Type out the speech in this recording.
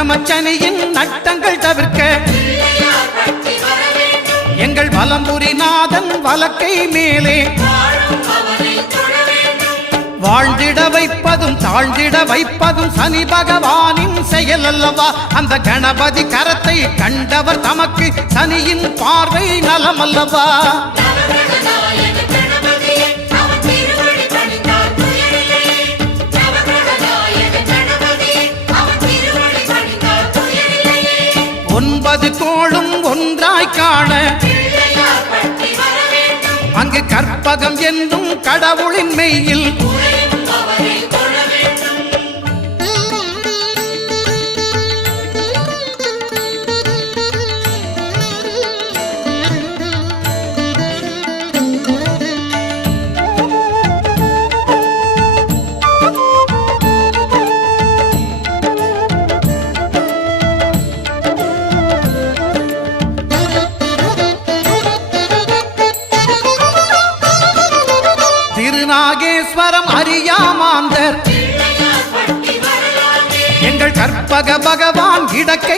அட்டமச்சனியின் நட்டங்கள் தவிர்க்க எங்கள் வலம்புரிநாதன் வலக்கை மேலே வாழ்ந்திட வைப்பதும் தாழ்ந்திட வைப்பதும் சனி பகவானின் செயல் அல்லவா? அந்த கணபதி கரத்தை கண்டவர் தமக்கு சனியின் பார்வை நலம் அல்லவா? ஒன்பது கோளும் ஒன்றாய் காண அங்கு கற்பகம் என்னும் கடவுளின் மெய்யில் திருநாகேஸ்வரம் அறியாமாந்தர் எங்கள் கற்பக பகவான் இடக்கை